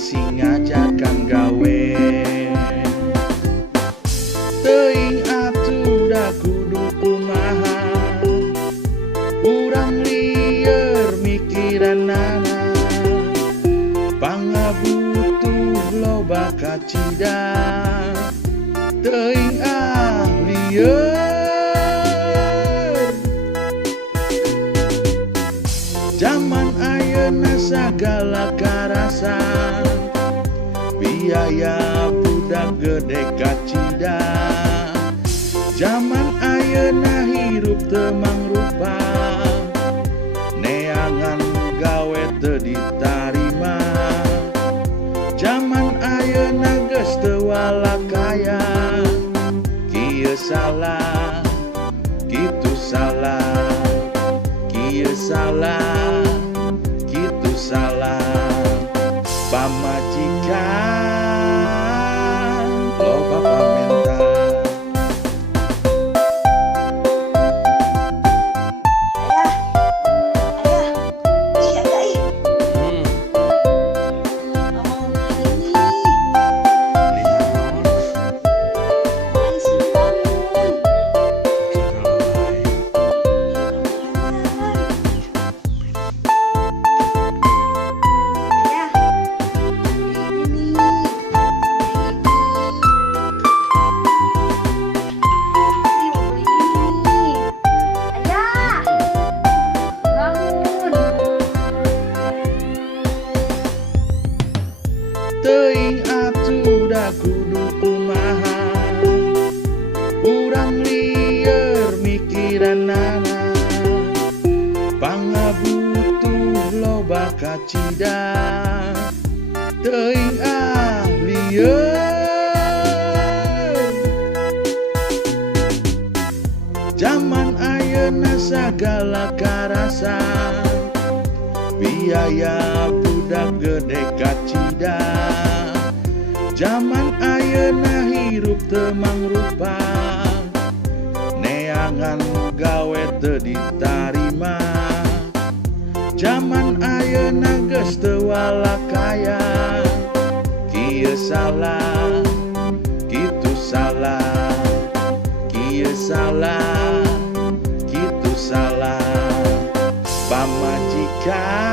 masih ngajakan gawe. Teuing atuh da kudu kumaha, urang lieur mikiranana, pangabutuh loba kacida, teuing lieur. Zaman ayeuna sagala karasan, biaya budak gede kacida. Zaman ayeuna hirup teu mangrupa, neangan gawe teu ditarima. Zaman ayeuna geus teu walakaya, kieu salah, kitu salah, kieu salah, kitu salah. Pamajikan loba pamenta. Teuing atuh da kudu kumaha, urang lieur mikiranana, pangabutuh loba kacida, teuing lieur. Zaman ayeuna sagala karasan, biaya budak gede kacida. Zaman ayeuna hirup teu mangrupa, neangan gawe teu ditarima. Zaman ayeuna geus teu walakaya, kieu salah, kitu salah, kieu salah, kitu salah. Pamajikan